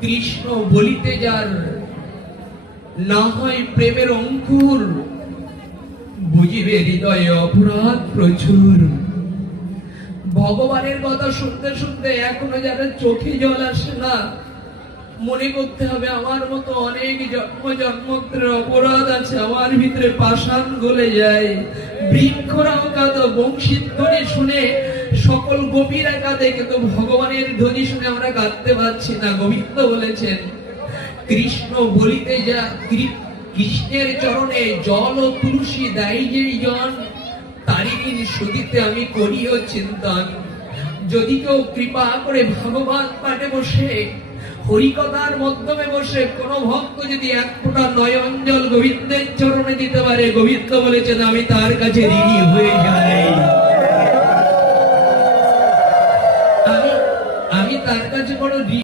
কৃষ্ণ বলিতে যার না হয় প্রেমের অঙ্কুর, বুঝিবে হৃদয়ে অপরাধ প্রচুর। ভগবানের কথা শুনতে শুনতে এখনও যারা চোখে জল আসে না। মনে করতে হবে আমার মতো অনেক জন্ম জন্মত্রের অপরাধ আছে, আমার ভিতরে পাষাণ গলে যায়। বৃক্ষরাও কাঁদ বংশীর ধ্বনি শুনে সকল গোপীরা কাঁদে কিন্তু ভগবানের ধ্বনি শুনে আমরা কাঁদতে পারছি না, গোবিন্দ বলেছেন। কৃষ্ণ বলিতে যা কৃষ্ণের চরণে জল ও তুলসী দেয় যেই জন তারই তিনি সুদিতে আমি করিও চিন্তন। যদি কেউ কৃপা করে ভগবান পাঠে বসে, হরিকথার মাধ্যমে বসে, কোন ভক্ত যদি এক ফোঁটা নয়ন জল গোবিন্দের চরণে দিতে পারে, গোবিন্দ বলেছেন, আমি তার কাছে ঋণী হয়ে যাই। তার কাছে ঋণী